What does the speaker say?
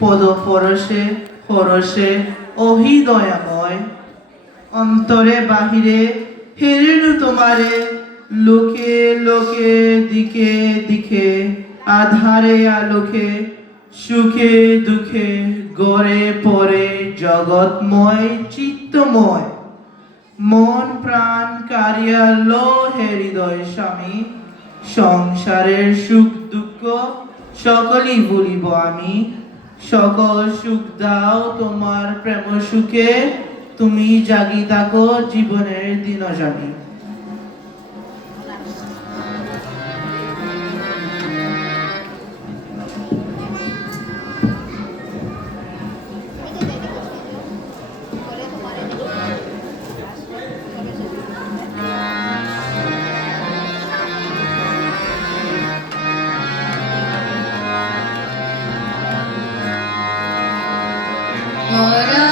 পদ পরশে পরশে অহি দয়াময় অন্তরে বাহিরে হেরেনু তোমারে লোকে লোকে দিকে দিকে আধারে আলোকে সুখে দুঃখে গড়ে পড়ে জগৎময় চিত্তময় মন প্রাণ কারিয়া লো হে হৃদয় স্বামী সংসারের সুখ দুঃখ সকলই ভুলিব আমি সকল সুখ দাও তোমার প্রেম সুখে তুমি জাগি থাকো জীবনের দিন জানি Ora